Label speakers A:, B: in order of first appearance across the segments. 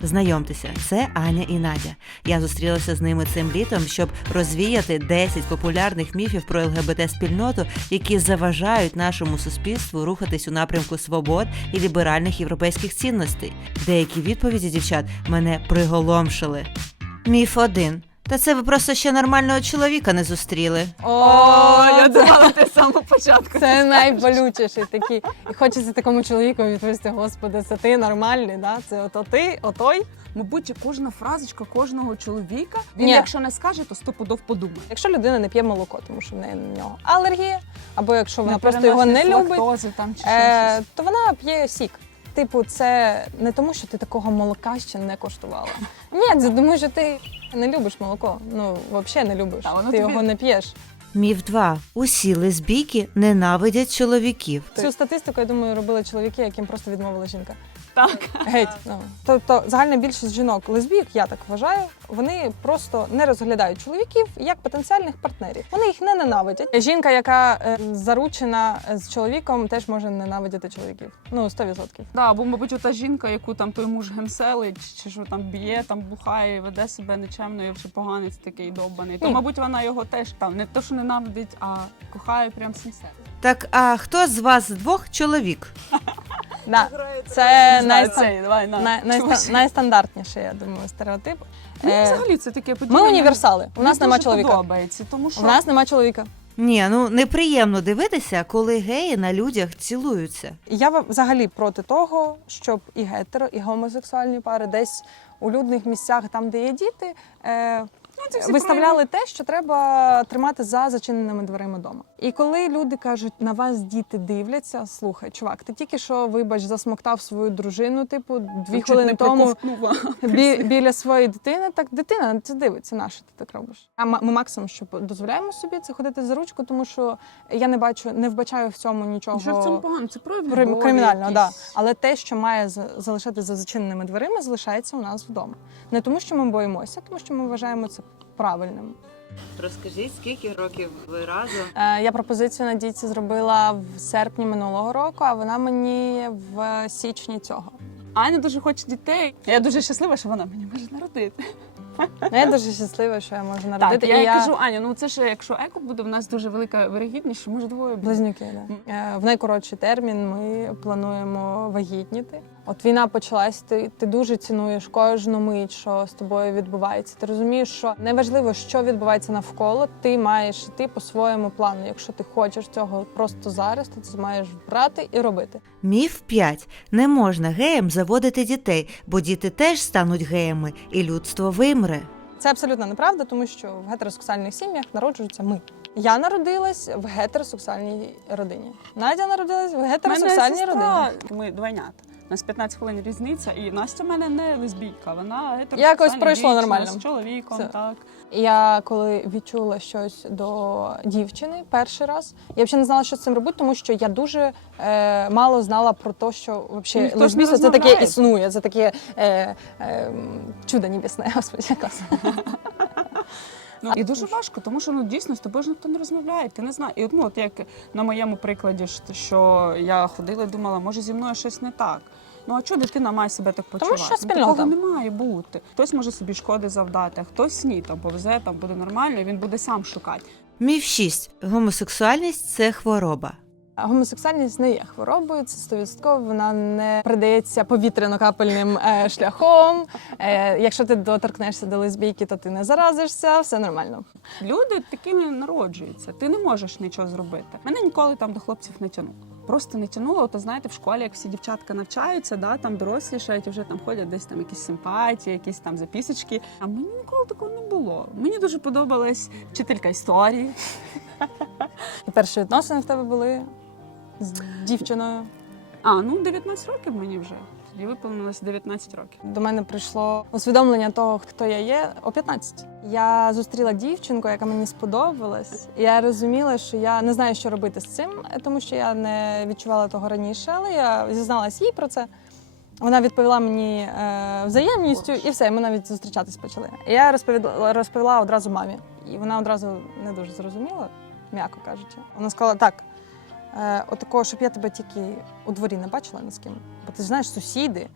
A: Знайомтеся, це Аня і Надя. Я зустрілася з ними цим літом, щоб розвіяти 10 популярних міфів про ЛГБТ-спільноту, які заважають нашому суспільству рухатись у напрямку свобод і ліберальних європейських цінностей. Деякі відповіді дівчат мене приголомшили. Міф 1. Та це ви просто ще нормального чоловіка не зустріли.
B: О, я думала, ти з самого початку.
C: Це найболючіший такий. І хочеться такому чоловіку відповісти, господи, це ти нормальний, да? Це ото ти, отой.
B: Мабуть, кожна фразочка кожного чоловіка. Він,
C: Ні.
B: якщо не скаже, то стопудов подумає.
C: Якщо людина не п'є молоко, тому що в неї на нього алергія, або якщо вона
B: Не
C: просто його не любить,
B: там чи ще
C: е, то вона п'є сік. Типу, це не тому, що ти такого молока ще не коштувала. Ні, це тому, що ти не любиш молоко. Ну, взагалі не любиш.
B: Та, воно
C: ти
B: тобі-
C: його не п'єш.
A: Міф 2. Усі лесбійки ненавидять чоловіків.
C: Цю статистику, я думаю, робили чоловіки, яким просто відмовила жінка.
B: Так.
C: Геть. Ну. Тобто загальна більшість жінок лесбійок, я так вважаю, вони просто не розглядають чоловіків як потенціальних партнерів. Вони їх не ненавидять. Жінка, яка е, заручена з чоловіком, теж може ненавидіти чоловіків. Ну, 100%.
B: Да, або, мабуть, ота жінка, яку там той муж гемселить, чи що там б'є, там бухає, веде себе нечемно, і вже поганець такий довбаний. То,
C: Ні.
B: мабуть, вона його теж там не то, що ненавидить, а кохає прям серцем.
A: Так, а хто з вас двох чоловік?
C: Да. Це
B: давай, на.
C: най- найста-
B: чомусь.
C: найстандартніший, я думаю, стереотип.
B: Мені
C: Е,
B: взагалі це таке
C: Ми універсали. У нас нема чоловіка.
B: подобається, тому що
C: У нас нема чоловіка.
A: Ні, ну неприємно дивитися, коли геї на людях цілуються.
C: Я ва- взагалі проти того, щоб і гетеро, і гомосексуальні пари десь у людних місцях, там, де є діти, е,
B: це
C: виставляли те, що треба тримати за зачиненими дверима вдома. І коли люди кажуть, на вас діти дивляться, слухай, чувак, ти тільки що, вибач, засмоктав свою дружину, типу, дві.
B: Чуть
C: хвилини тому бі, біля своєї дитини. Так дитина це дивиться, на що ти так робиш. А ми максимум, що дозволяємо собі, це ходити за ручку, тому що я не бачу, не вбачаю в цьому нічого.
B: Що в цьому погано? Це прояв
C: кримінального, да. Але те, що має за- залишатися за зачиненими дверима, залишається у нас вдома. Не тому, що ми боїмося, а тому що ми вважаємо це правильним.
A: Розкажіть, скільки років ви разом?
C: Е, я пропозицію Надійці зробила в серпні минулого року, а вона мені в січні цього.
B: Аня дуже хоче дітей. Я дуже щаслива, що вона мені може народити.
C: Ну, я дуже щаслива, що я можу народити.
B: Так, я, їй кажу, Аня, ну це ж якщо еко буде, в нас дуже велика вирогідність, що може двоє буде.
C: Близнюки, да. Е, В найкоротший термін ми плануємо вагітніти. От війна почалась, ти, ти дуже цінуєш кожну мить, що з тобою відбувається. Ти розумієш, що неважливо, що відбувається навколо, ти маєш йти по своєму плану. Якщо ти хочеш цього просто зараз, то це маєш брати і робити.
A: Міф 5. Не можна геям заводити дітей, бо діти теж стануть геями, і людство вимре.
C: Це абсолютно неправда, тому що в гетеросексуальних сім'ях народжуються ми. Я народилась в гетеросексуальній родині. Надя народилась в гетеросексуальній родині.
B: Ми двойнята. У нас 15 хвилин різниця, і Настя в мене не лесбійка, вона гетеросексуальна
C: Якось пройшло
B: дівчина
C: нормально.
B: з чоловіком,
C: Все.
B: так.
C: Я коли відчула щось до дівчини перший раз, я взагалі не знала, що з цим робити, тому що я дуже е, мало знала про те, що вообще
B: Ніхто ж не
C: лесбійство це таке
B: розмовляє.
C: існує, це таке е, е, чудо небесне, господи, як класно.
B: Ну, і дуже важко, тому що ну дійсно з тобою ж ніхто не розмовляє. Ти не знаєш. І от, ну, от як на моєму прикладі, ж, що я ходила і думала, може зі мною щось не так. Ну а чого дитина має себе так почувати?
C: що
B: Ну. Такого не має бути. Хтось може собі шкоди завдати, а хтось ні, там повезе, там буде нормально, і він буде сам шукати.
A: Міф 6. Гомосексуальність це хвороба.
C: Гомосексуальність не є хворобою, це 100%, вона не передається повітряно-капельним е, шляхом. Е, якщо ти доторкнешся до лесбійки, то ти не заразишся, все нормально.
B: Люди такими народжуються. Ти не можеш нічого зробити. Мене ніколи там до хлопців не тянуло. Просто не тянуло. То знаєте, в школі, як всі дівчатка навчаються, да, там дорослішають, вже там ходять десь там якісь симпатії, якісь там записочки. А мені ніколи такого не було. Мені дуже подобалась вчителька історії.
C: Перші відносини в тебе були з дівчиною.
B: А ну 19 років мені вже. Тоді виповнилось 19 років.
C: До мене прийшло усвідомлення того, хто я є, о 15. Я зустріла дівчинку, яка мені сподобалась. І я розуміла, що я не знаю, що робити з цим, тому що я не відчувала того раніше, але я зізналась їй про це. Вона відповіла мені е, взаємністю, і все, ми навіть зустрічатись почали. І я розповіла, розповіла одразу мамі. І вона одразу не дуже зрозуміла, м'яко кажучи. Вона сказала: так, отакого, щоб я тебе тільки у дворі не бачила ні з ким. Бо ти ж знаєш, сусіди.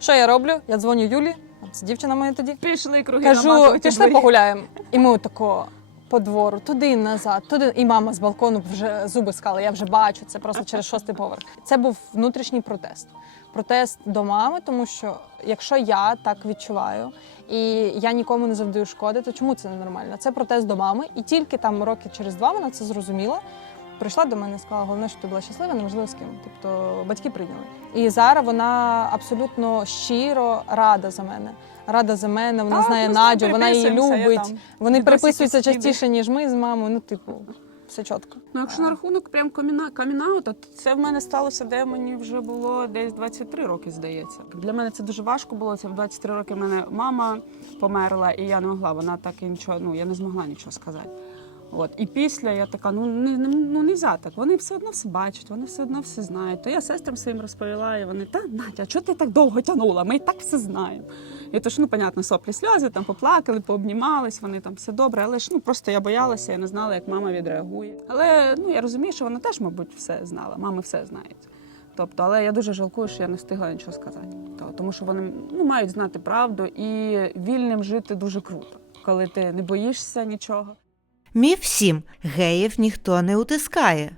C: Що я роблю? Я дзвоню Юлі, це дівчина моя тоді.
B: Пішли круги
C: Кажу,
B: намазувати
C: пішли
B: дворі.
C: погуляємо. І ми тако по двору, туди назад, туди. І мама з балкону вже зуби скали. Я вже бачу це просто через шостий поверх. Це був внутрішній протест. Протест до мами, тому що якщо я так відчуваю і я нікому не завдаю шкоди, то чому це ненормально? Це протест до мами, і тільки там роки через два вона це зрозуміла. Прийшла до мене і сказала, головне, що ти була щаслива, неможливо з ким. Тобто батьки прийняли. І зараз вона абсолютно щиро рада за мене. Рада за мене, вона
B: Та,
C: знає Надю, вона її любить. Вони переписуються частіше, ніж ми з мамою. Ну, типу, все чітко.
B: Ну, якщо на рахунок прям каміна, камінаута, то це в мене сталося, де мені вже було десь 23 роки, здається. Для мене це дуже важко було. Це в 23 роки в мене мама померла, і я не могла. Вона так і нічого, ну я не змогла нічого сказати. От і після я така, ну не не- ну не так. Вони все одно все бачать, вони все одно все знають. То я сестрам своїм розповіла, і вони та Надя, чого ти так довго тягнула? Ми і так все знаємо. І то ж, ну, понятно, соплі сльози, там поплакали, пообнімались, вони там все добре. Але ж ну просто я боялася, я не знала, як мама відреагує. Але ну я розумію, що вона теж, мабуть, все знала. Мами все знають. Тобто, але я дуже жалкую, що я не встигла нічого сказати. То- Тому що вони ну, мають знати правду і вільним жити дуже круто, коли ти не боїшся нічого.
A: Міф 7. Геїв ніхто не утискає.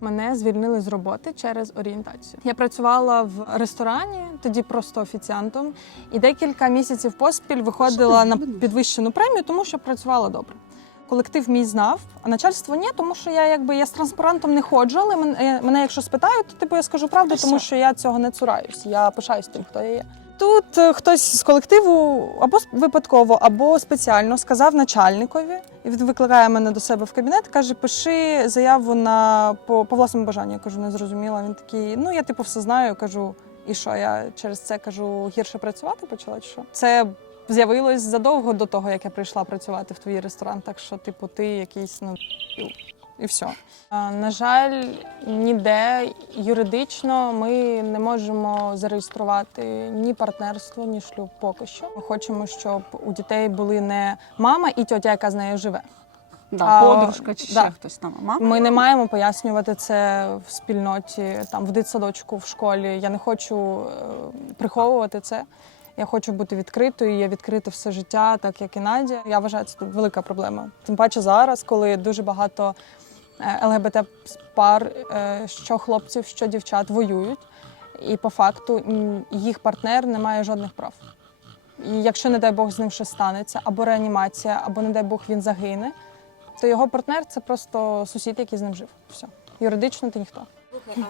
C: Мене звільнили з роботи через орієнтацію. Я працювала в ресторані, тоді просто офіціантом, і декілька місяців поспіль виходила на підвищену премію, тому що працювала добре. Колектив мій знав, а начальство ні, тому що я якби я з транспарантом не ходжу, але мене, мене якщо спитають, то типу я скажу правду, тому що я цього не цураюсь. Я пишаюсь тим, хто я є. Тут е, хтось з колективу або випадково, або спеціально сказав начальникові, і він викликає мене до себе в кабінет, каже: пиши заяву на по, по власному бажанню. Я кажу, не зрозуміла. Він такий, ну я типу все знаю. Кажу, і що? Я через це кажу, гірше працювати почала. Чи що? Це з'явилось задовго до того, як я прийшла працювати в твій ресторан. Так що, типу, ти якийсь ну і все. На жаль, ніде юридично ми не можемо зареєструвати ні партнерство, ні шлюб поки що. Ми хочемо, щоб у дітей були не мама і тьотя, яка з нею живе.
B: Да,
C: А,
B: подружка чи
C: да.
B: ще хтось там. Мама
C: Ми не маємо пояснювати це в спільноті, там в дитсадочку, в школі. Я не хочу е, приховувати це. Я хочу бути відкритою. Я відкрита все життя, так як і Надя. Я вважаю, це велика проблема. Тим паче зараз, коли дуже багато е, ЛГБТ пар, е, що хлопців, що дівчат воюють, і по факту їх партнер не має жодних прав. І якщо, не дай Бог, з ним щось станеться, або реанімація, або, не дай Бог, він загине, то його партнер це просто сусід, який з ним жив. Все. Юридично ти ніхто.
A: Слухай,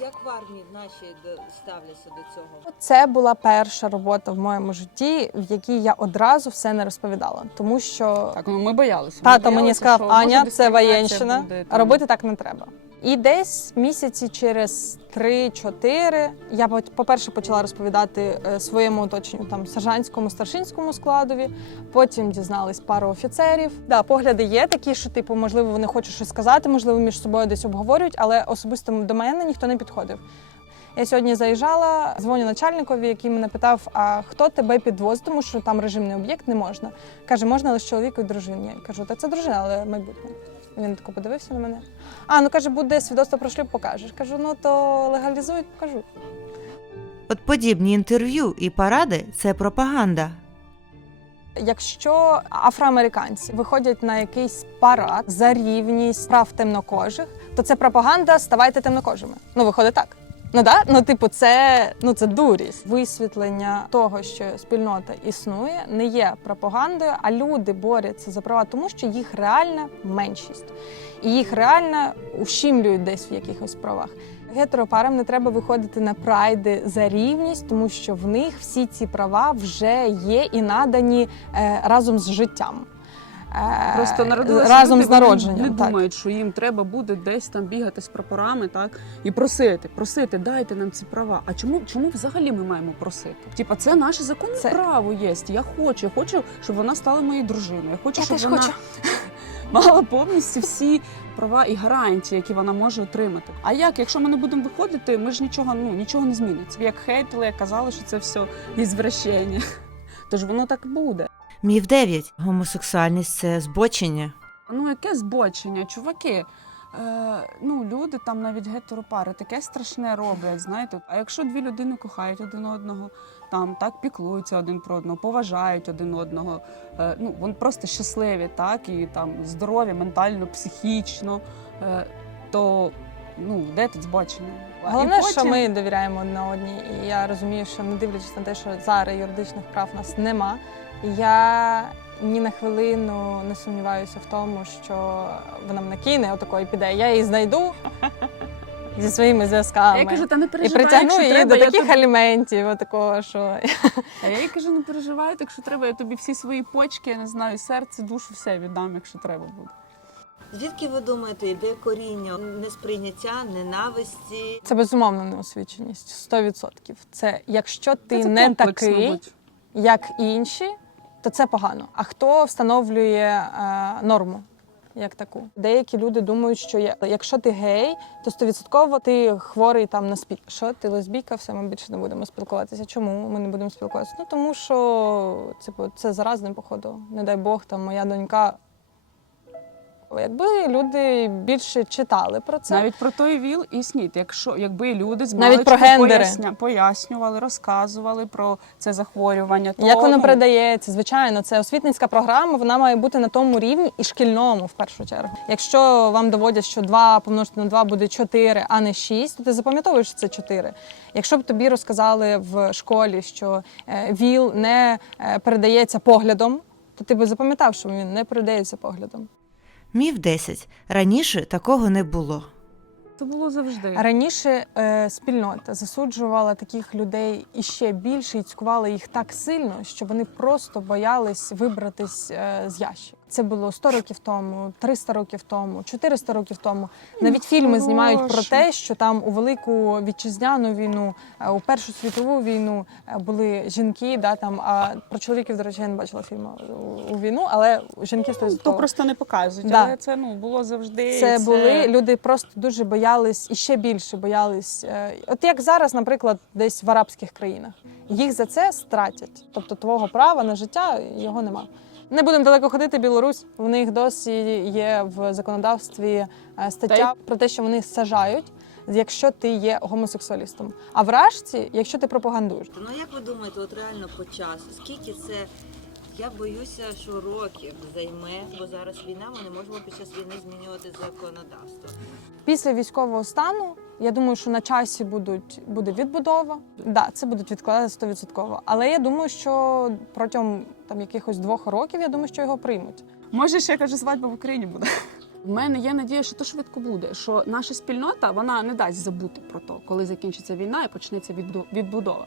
A: а як в армії в нашій ставляться до цього?
C: Це була перша робота в моєму житті, в якій я одразу все не розповідала, тому що
B: Так, ну ми боялися. Ми
C: тато мені
B: боялися,
C: сказав,
B: що, може,
C: Аня, це
B: дискримінація
C: воєнщина,
B: буде, там.
C: робити так не треба. І десь місяці через 3-4 я по- по-перше почала розповідати е, своєму оточенню там сержантському, старшинському складові. Потім дізнались пару офіцерів. Да, погляди є такі, що типу, можливо, вони хочуть щось сказати, можливо, між собою десь обговорюють, але особисто до мене ніхто не підходив. Я сьогодні заїжджала, дзвоню начальникові, який мене питав: а хто тебе підвозить, тому що там режимний об'єкт не можна. Каже, можна лише чоловіку і дружині. Я кажу, та це дружина, але майбутнє. Він тако подивився на мене. А, ну каже, буде свідоцтво про шлюб, покажеш. Кажу, ну то легалізують, покажу.
A: От подібні інтерв'ю і паради це пропаганда.
C: Якщо афроамериканці виходять на якийсь парад за рівність прав темнокожих, то це пропаганда ставайте темнокожими. Ну, виходить так. Ну да, ну типу, це ну це дурість. Висвітлення того, що спільнота існує, не є пропагандою, а люди борються за права, тому що їх реальна меншість, і їх реально ущімлюють десь в якихось правах. Гетеропарам не треба виходити на прайди за рівність, тому що в них всі ці права вже є і надані е, разом з життям. Е,
B: Просто народилися
C: разом
B: люди,
C: з народженням.
B: Вони не
C: так.
B: думають, що їм треба буде десь там бігати з прапорами, так і просити, просити, дайте нам ці права. А чому чому взагалі ми маємо просити? Типа, це наше законне
C: Це-
B: право є. Я хочу, я хочу, щоб вона стала моєю дружиною. Я хочу,
C: Я
B: щоб вона
C: хочу.
B: мала повністю всі права і гарантії, які вона може отримати. А як, якщо ми не будемо виходити, ми ж нічого ну нічого не зміниться. Як хейтили, як казали, що це все ізвращення. Тож воно так буде.
A: Міф 9. Гомосексуальність це збочення.
B: Ну, яке збочення, чуваки. Е, ну, люди там навіть гетеропари таке страшне роблять, знаєте. А якщо дві людини кохають один одного, там так піклуються один про одного, поважають один одного. Е, ну, вони просто щасливі, так, і там здорові ментально, психічно, е, то ну, де тут збочення?
C: Головне,
B: І
C: що ми довіряємо одна одній. І я розумію, що не дивлячись на те, що зараз юридичних прав у нас нема. Я ні на хвилину не сумніваюся в тому, що вона мене кине отако і піде. Я її знайду зі своїми зв'язками.
B: Я кажу, та не
C: і притягну
B: якщо
C: її
B: треба,
C: до
B: я
C: таких
B: тобі...
C: аліментів, отакого, що
B: А я їй кажу, не переживай, так що треба, я тобі всі свої почки, я не знаю, серце, душу, все віддам, якщо треба буде.
A: Звідки ви думаєте, йде коріння несприйняття, ненависті?
C: це безумовно неосвіченість. 100%. Це якщо ти
B: Це
C: не
B: комплекс,
C: такий,
B: мабуть.
C: як інші, то це погано. А хто встановлює е, норму? Як таку, деякі люди думають, що я- якщо ти гей, то стовідсотково ти хворий там на спід. Що ти лесбійка, все ми більше не будемо спілкуватися. Чому ми не будемо спілкуватися? Ну тому що типу, це заразним, походу. Не дай Бог, там моя донька. Якби люди більше читали про це,
B: Навіть про той ВІЛ і СНІД. Якщо якби люди з
C: Навіть про гендери.
B: поясня- пояснювали, розказували про це захворювання, то
C: Як воно
B: ну,
C: передається? Звичайно, це освітницька програма. Вона має бути на тому рівні і шкільному в першу чергу. Якщо вам доводять, що 2 помножити на 2 буде 4, а не 6, то ти запам'ятовуєш що це 4. Якщо б тобі розказали в школі, що е, ВІЛ не е, передається поглядом, то ти би запам'ятав, що він не передається поглядом.
A: Міф 10. Раніше такого не було.
B: це було завжди.
C: Раніше е, спільнота засуджувала таких людей іще більше і цькувала їх так сильно, що вони просто боялись вибратись е, з ящик. Це було 100 років тому, 300 років тому, 400 років тому. Навіть фільми знімають про те, що там у велику вітчизняну війну, е, у Першу світову війну е, були жінки. Да там а про чоловіків, до речі, я не бачила фільму у, у війну, але жінки стоять.
B: То просто не показують,
C: Да.
B: але це ну було завжди.
C: Це
B: і
C: були люди просто дуже боялись і ще більше боялись. Е, От як зараз, наприклад, десь в арабських країнах їх за це стратять. Тобто твого права на життя його нема. Не будемо далеко ходити. Білорусь в них досі є в законодавстві е, стаття
B: Та
C: про те, що вони сажають, якщо ти є гомосексуалістом. А в якщо ти пропагандуєш.
A: Ну як ви думаєте, от реально по часу? Скільки це? Я боюся, що років займе, бо зараз війна, ми не можемо під час війни змінювати законодавство.
C: Після військового стану я думаю, що на часі будуть буде відбудова. Да, це будуть відкладати 100%. Але я думаю, що протягом там якихось двох років я думаю, що його приймуть.
B: Може, ще каже, свадьба в Україні буде. У мене є надія, що то швидко буде. Що наша спільнота вона не дасть забути про то, коли закінчиться війна і почнеться відбудова.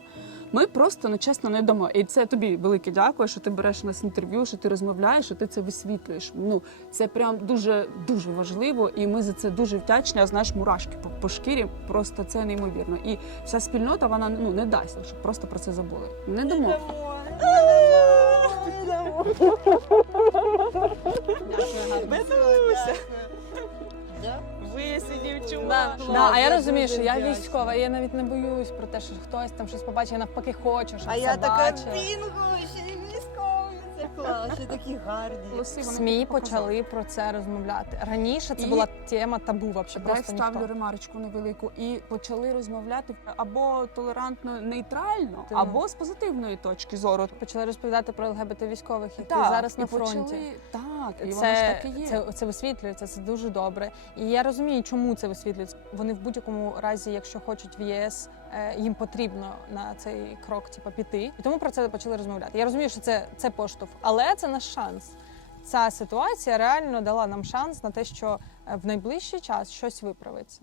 B: Ми просто ну, чесно не дамо. І це тобі велике дякую, що ти береш у нас інтерв'ю, що ти розмовляєш, що ти це висвітлюєш. Ну це прям дуже дуже важливо, і ми за це дуже вдячні. А знаєш, мурашки по, по шкірі, просто це неймовірно. І вся спільнота вона ну не дасть, щоб просто про це забули. Не дамо.
A: Висидів
C: Да, да, а я розумію, що я військова, і я навіть не боюсь про те, що хтось там щось побачить, я навпаки хочу, щоб
D: А
C: це
D: я така
C: бачив.
D: бінго, ще ще такі гарні.
C: СМІ почали про це розмовляти. Раніше це
B: І-
C: була тема табу, вообще
B: Дай
C: просто
B: ставлю
C: ніхто.
B: ремарочку невелику і почали розмовляти або толерантно нейтрально,
C: Так.
B: або з позитивної точки зору.
C: Почали розповідати про ЛГБТ військових, які
B: Так,
C: зараз
B: і
C: на фронті.
B: почали- так, і воно ж так і є.
C: це, це висвітлюється, це дуже добре. І я розумію, чому це висвітлюється. Вони в будь-якому разі, якщо хочуть в ЄС, е, їм потрібно на цей крок типу, піти. І тому про це почали розмовляти. Я розумію, що це, це поштовх, але це наш шанс. Ця ситуація реально дала нам шанс на те, що е, в найближчий час щось виправиться.